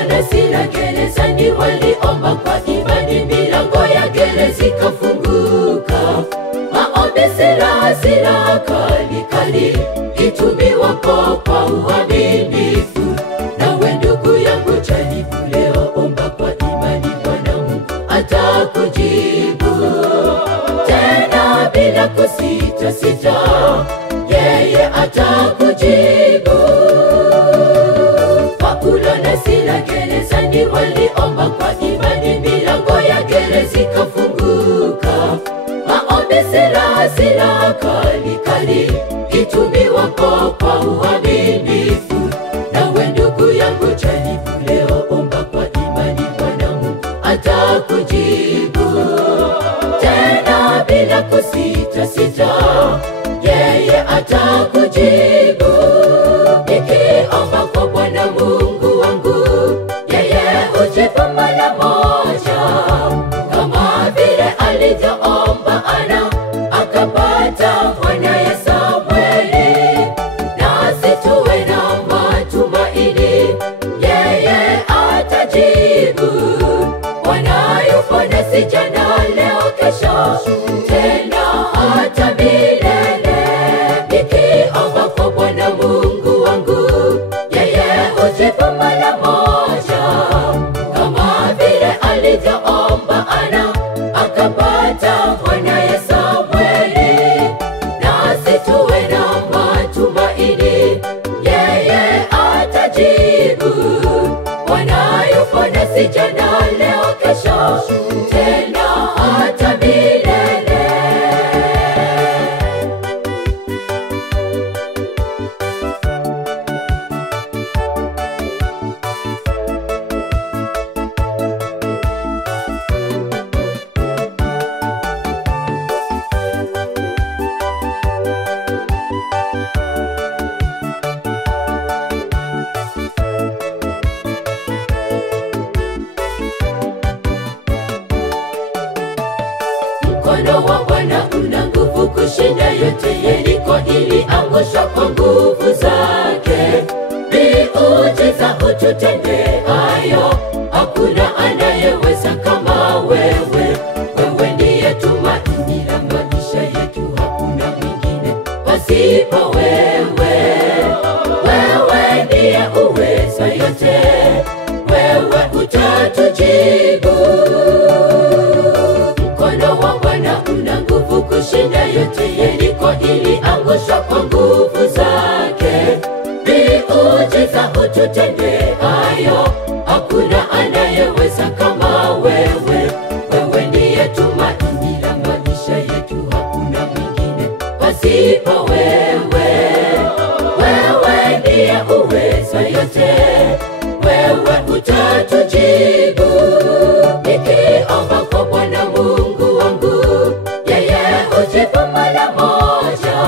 Paulo na Sila gerezani waliomba kwa imani, milango ya gereza ikafunguka. Maombi, silaha kali kali itumiwapo kwa uaminifu. Nawe ndugu yangu, jaribu leo, omba kwa imani, Bwana Mungu atakujibu. Tena bila kusita sita, yeye atakujibu. Paulo na Sila gerezani waliomba kwa imani, milango ya gereza ikafunguka. Maombi, silaha kali kali itumiwapo kwa uaminifu. Nawe ndugu yangu, jaribu leo, omba kwa imani, Bwana Mungu atakujibu. Tena bila kusita sita, yeye atakujibu. Nikiomba kwa Bwana Mungu wangu, yeye hujibu mara moja, kama vile alivyoomba Ana akapata mwanaye Samweli. Nasi tuwe na matumaini, yeye atajibu. Bwana yupo nasi jana, leo, kesho, tena hata milele. Nikiomba kwa Bwana Mungu wangu, yeye hujibu mara moja, kama vile alivyoomba Ana akapata mwanaye Samweli. Nasi tuwe na matumaini, yeye atajibu. Bwana yupo nasi jana, leo, kesho, tena hata milele. Mkono wa Bwana una nguvu kushinda yote. Yeriko iliangushwa kwa nguvu zake. Miujiza hututendeayo, hakuna anayeweza kama wewe. Wewe ndiye tumaini la maisha yetu, hakuna mwingine pasipo wewe. Wewe ndiye uweza yote, wewe utatujibu. Mkono wa Bwana una nguvu kushinda yote. Yeriko iliangushwa kwa nguvu zake. Miujiza hututendeayo, hakuna anayeweza kama wewe. Wewe ndiye tumaini la maisha yetu, hakuna mwingine pasipo wewe. Wewe ndiye uweza yote, wewe utatujibu. Nikiomba kwa Bwana Mungu wangu, yeye hujibu mara moja,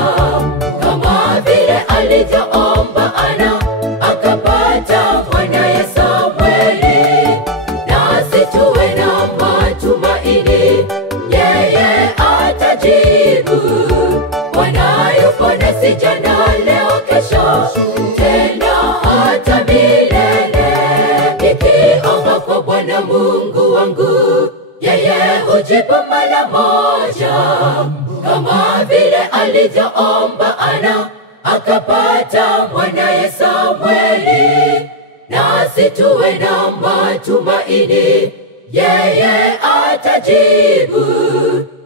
kama vile alivyoomba Ana akapata mwanaye Samweli. Nasi tuwe na matumaini, yeye atajibu. Bwana yupo nasi jana, leo, kesho, tena hata milele. Nikiomba kwa Bwana Mungu wangu, yeye hujibu mara moja, kama vile alivyoomba Ana akapata mwanaye Samweli. Nasi tuwe na matumaini, yeye atajibu.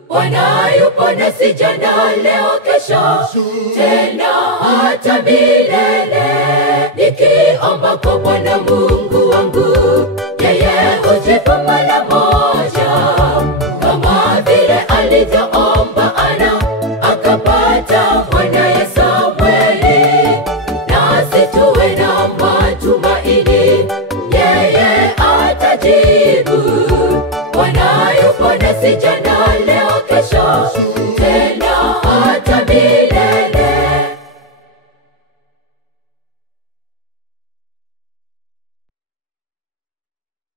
Bwana yupo nasi jana, leo, kesho, tena hata milele. Nikiomba kwa Bwana Mungu wangu, yeye hujibu mara moja, kama vile alivyoomba Ana akapata mwanaye Samweli. Nasi tuwe na matumaini, yeye atajibu. Bwana yupo nasi jana,